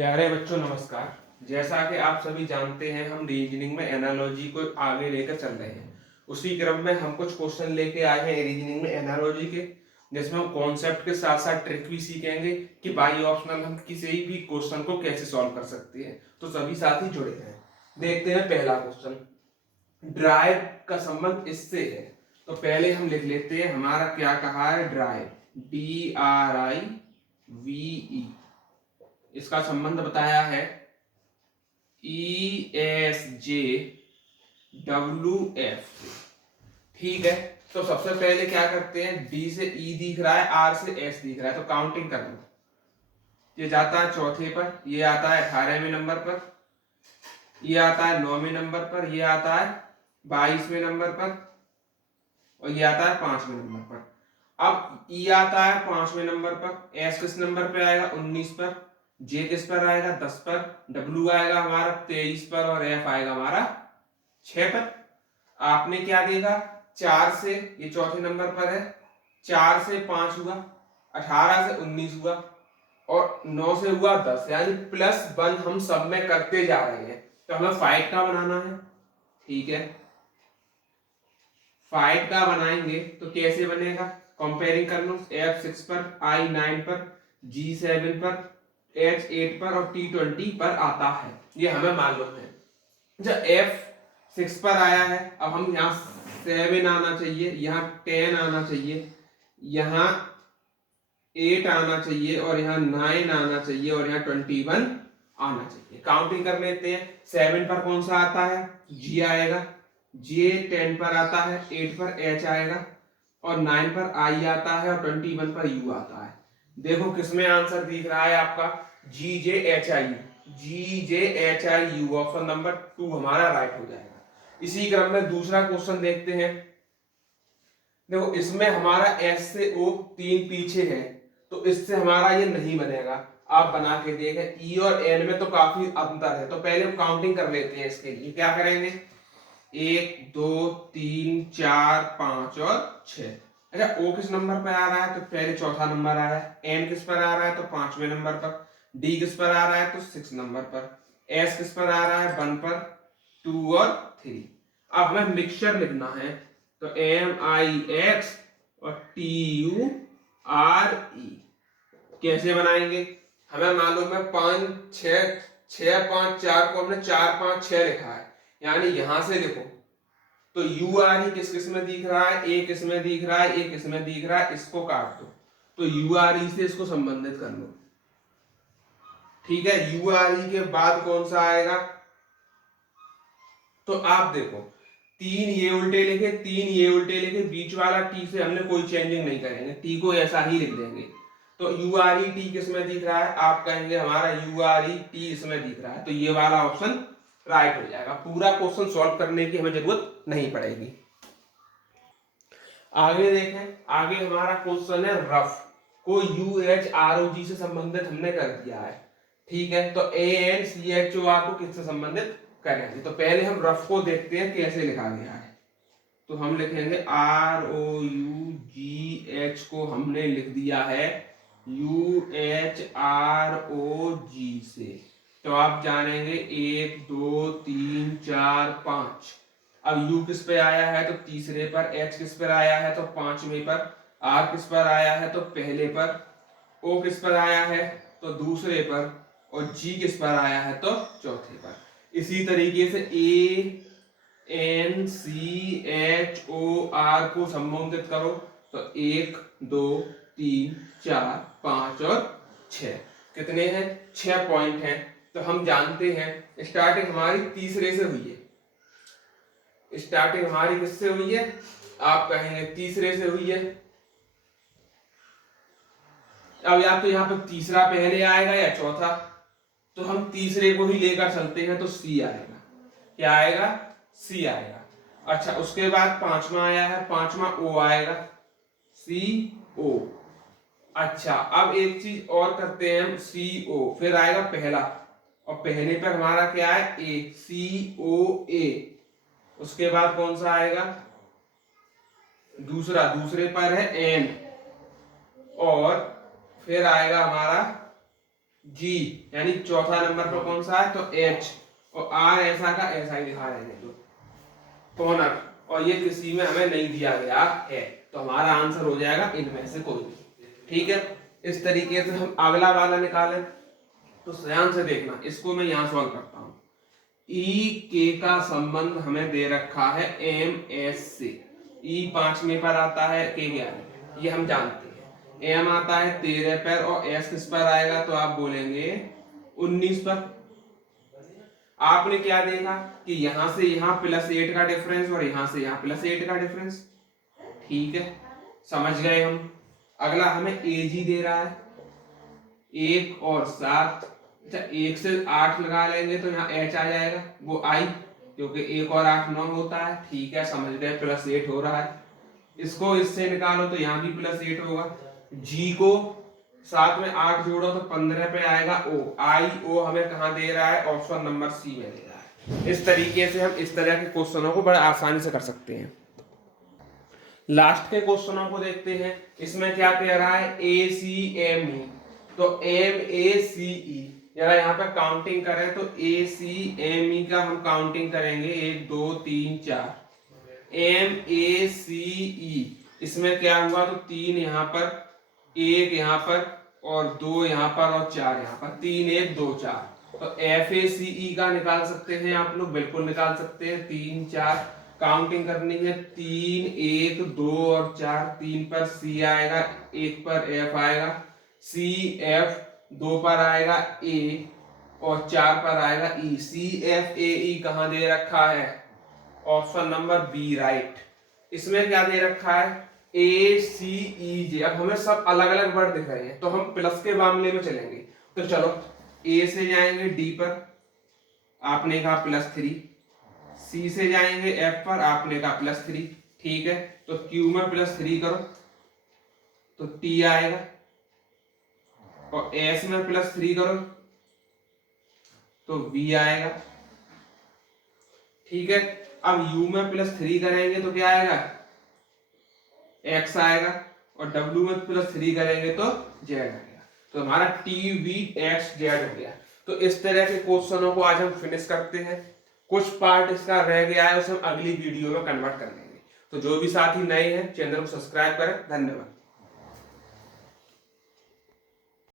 प्यारे बच्चों नमस्कार। जैसा कि आप सभी जानते हैं, हम रीजनिंग में एनालॉजी को आगे लेकर चल रहे हैं। उसी क्रम में हम कुछ क्वेश्चन लेके आए हैं रीजनिंग में एनालॉजी के, जिसमें हम कॉन्सेप्ट के साथ साथ ट्रिक भी सीखेंगे कि बाई ऑप्शनल हम किसी भी क्वेश्चन को कैसे सॉल्व कर सकते हैं। तो सभी साथी जुड़े हैं। देखते हैं पहला क्वेश्चन। ड्राइव का संबंध इससे है, तो पहले हम लिख लेते हैं हमारा क्या कहा है। ड्राइव DRIVE, इसका संबंध बताया है ESJWF। ठीक है, तो सबसे पहले क्या करते हैं, डी से ई दिख रहा है, आर से एस दिख रहा है, तो काउंटिंग कर लो। ये जाता है चौथे पर, ये आता है 18वें नंबर पर, ये आता है 9वें नंबर पर, ये आता है 22वें नंबर पर, और ये आता है 5वें नंबर पर। अब ई आता है 5वें नंबर पर, एस किस नंबर पे आएगा 19 पर, जे किस पर आएगा 10 पर, डब्ल्यू आएगा हमारा 23 पर, और एफ आएगा हमारा 6 पर। आपने क्या देखा, 4 से, ये चौथे नंबर पर है, 4 से 5 हुआ, 18 से 19 हुआ, और 9 से हुआ 10, यानी +1 हम सब में करते जा रहे हैं। तो हमें फाइव का बनाना है। ठीक है, फाइव का बनाएंगे तो कैसे बनेगा, कंपेयरिंग कर लो। F6 पर, I9 पर, G7 पर, H8 पर और T20 पर आता है, ये हमें मालूम है। जब F6 पर आया है, अब हम यहाँ 7 आना चाहिए, यहाँ 10 आना चाहिए, यहाँ 8 आना चाहिए, और यहाँ 9 आना चाहिए, और यहाँ 21 आना चाहिए। काउंटिंग कर लेते हैं। 7 पर कौन सा आता है, G आएगा, J 10 पर आता है, 8 पर H आएगा, और 9 पर I आता है, और 21 पर U आता है। देखो किसमें आंसर दिख रहा है आपका, GJHIU, GJHIU, ऑप्शन नंबर 2 हमारा राइट हो जाएगा। इसी क्रम में दूसरा क्वेश्चन देखते हैं। देखो इसमें हमारा S से O 3 पीछे है, तो इससे हमारा ये नहीं बनेगा। आप बना के देखें, E और N में तो काफी अंतर है, तो पहले हम काउंटिंग कर लेते हैं। इसके लिए क्या करेंगे, 1 2 3 4 5 और 6। अच्छा, O किस नंबर पर आ रहा है, तो पहले चौथा नंबर आ रहा है। N किस पर आ रहा है, तो 5वें नंबर पर। D किस पर आ रहा है, तो 6 नंबर पर। S किस पर आ रहा है, 1 पर, 2 और 3। अब हमें मिक्सचर लिखना है, तो MIX और TURE कैसे बनाएंगे। हमें मालूम है 5 6 6 5 4 को हमने 4 5 6 लिखा है, यानी यहां से देखो तो URE किस किस में दिख रहा है, ए किस में दिख रहा है, ए किस में दिख रहा है, इसको काट दो, तो URE से इसको संबंधित कर लो। ठीक है, URE के बाद कौन सा आएगा, तो आप देखो 3 ये उल्टे लिखे, 3 ये उल्टे लिखे, बीच वाला टी से हमने कोई चेंजिंग नहीं करेंगे, टी को ऐसा ही लिख देंगे। तो URET किस में दिख रहा है, आप कहेंगे हमारा URET इसमें दिख रहा है, तो ये वाला ऑप्शन राइट हो जाएगा। पूरा क्वेश्चन सॉल्व करने की हमें जरूरत नहीं पड़ेगी। आगे देखें, आगे हमारा क्वेश्चन है रफ को UHROG से संबंधित हमने कर दिया है। ठीक है, तो ANCHOR को किससे संबंधित करेंगे, तो पहले हम रफ को देखते हैं कैसे लिखा गया है। तो हम लिखेंगे ROUGH को हमने लिख दिया है UHROG से। तो आप जानेंगे 1 2 3 4 5। अब U किस पे आया है, तो तीसरे पर, H किस पर आया है, तो 5वें पर, R किस पर आया है, तो पहले पर, O किस पर आया है, तो दूसरे पर, और G किस पर आया है, तो चौथे पर। इसी तरीके से ANCHOR को संबोधित करो, तो 1 2 3 4 5 और 6। कितने हैं, 6 पॉइंट हैं। तो हम जानते हैं स्टार्टिंग हमारी तीसरे से हुई है। स्टार्टिंग हमारी किससे हुई है, आप कहेंगे तीसरे से हुई है। अब या तो यहाँ पर तीसरा पहले आएगा या चौथा, तो हम तीसरे को ही लेकर चलते हैं, तो C आएगा। क्या आएगा, C आएगा। अच्छा, उसके बाद पांचवा आया है, पांचवा O आएगा, CO। अच्छा, अब एक चीज और करते हैं हम, CO फिर आएगा पहला, और पहले पर हमारा क्या है, A, COA। उसके बाद कौन सा आएगा, दूसरा, दूसरे पर है N, और फिर आएगा हमारा जी, यानी चौथा नंबर पर कौन सा है, तो एच, और आर ऐसा का ऐसा ही दिखा रहे हैं, तो कॉर्नर, और ये किसी में हमें नहीं दिया गया है, तो हमारा आंसर हो जाएगा इनमें से कोई भी। ठीक है, इस तरीके से हम अगला वाला निकालें, तो ध्यान से देखना, इसको मैं यहाँ सॉल्व करता हूँ। ई के का संबंध हमें दे रखा है एम एस से, ई 5वें पर आता है, के 11, ये हम जानते हैं। एम आता है 13 पर और एस किस पर आएगा, तो आप बोलेंगे 19 पर। आपने क्या देखा कि यहां से यहां +8 का डिफरेंस और यहां से यहां +8 का डिफरेंस। ठीक है, समझ गए हम। अगला हमें एज ही दे रहा है, 1 और 7, अच्छा 1 से 8 लगा लेंगे तो यहाँ एच आ जाएगा, वो आई, क्योंकि 1 और 8 9 होता है। ठीक है, समझ गए, +8 हो रहा है। इसको इससे निकालो तो यहाँ भी +8 होगा। जी को 7 में 8 जोड़ो तो 15 पे आएगा ओ, आई ओ हमें कहाँ दे रहा है, ऑप्शन नंबर सी में दे रहा है। इस तरीके से हम इस तरह के क्वेश्चनों को बड़ा आसानी से कर सकते हैं। लास्ट के क्वेश्चनों को देखते हैं। इसमें क्या कह रहा है, ए सी एम ई, तो एम ए सी ई, जरा यहाँ पे काउंटिंग करें तो ए सी एम ई का हम काउंटिंग करेंगे 1 2 3 4, एम ए सी ई, इसमें क्या हुआ, तो 3 यहाँ पर, 1 यहाँ पर और 2 यहाँ पर और 4 यहाँ पर, 3 1 2 4, तो एफ ए सी ई का निकाल सकते हैं आप लोग, बिल्कुल निकाल सकते हैं। 3 4 काउंटिंग करनी है, 3 1 2 और 4, 3 पर सी आएगा, 1 पर एफ आएगा, सी एफ 2 पर आएगा ए और 4 पर आएगा ई। सी एफ ए ई कहाँ दे रखा है, ऑप्शन नंबर बी, राइट। इसमें क्या दे रखा है, ए सी ई जे। अब हमें सब अलग अलग वर्ड दिख रहे हैं, तो हम प्लस के मामले में चलेंगे। तो चलो ए से जाएंगे डी पर, आपने कहा +3, सी से जाएंगे एफ पर, आपने कहा +3। ठीक है, तो क्यू में +3 करो तो टी आएगा, और एस में +3 करो तो वी आएगा। ठीक है, अब u में +3 करेंगे तो क्या आएगा, x आएगा, और w में +3 करेंगे तो z आएगा। तो हमारा टी वी एक्स जेड हो गया। तो इस तरह के क्वेश्चनों को आज हम फिनिश करते हैं। कुछ पार्ट इसका रह गया है, उसे हम अगली वीडियो में कन्वर्ट कर लेंगे। तो जो भी साथी नए हैं, चैनल को सब्सक्राइब करें। धन्यवाद।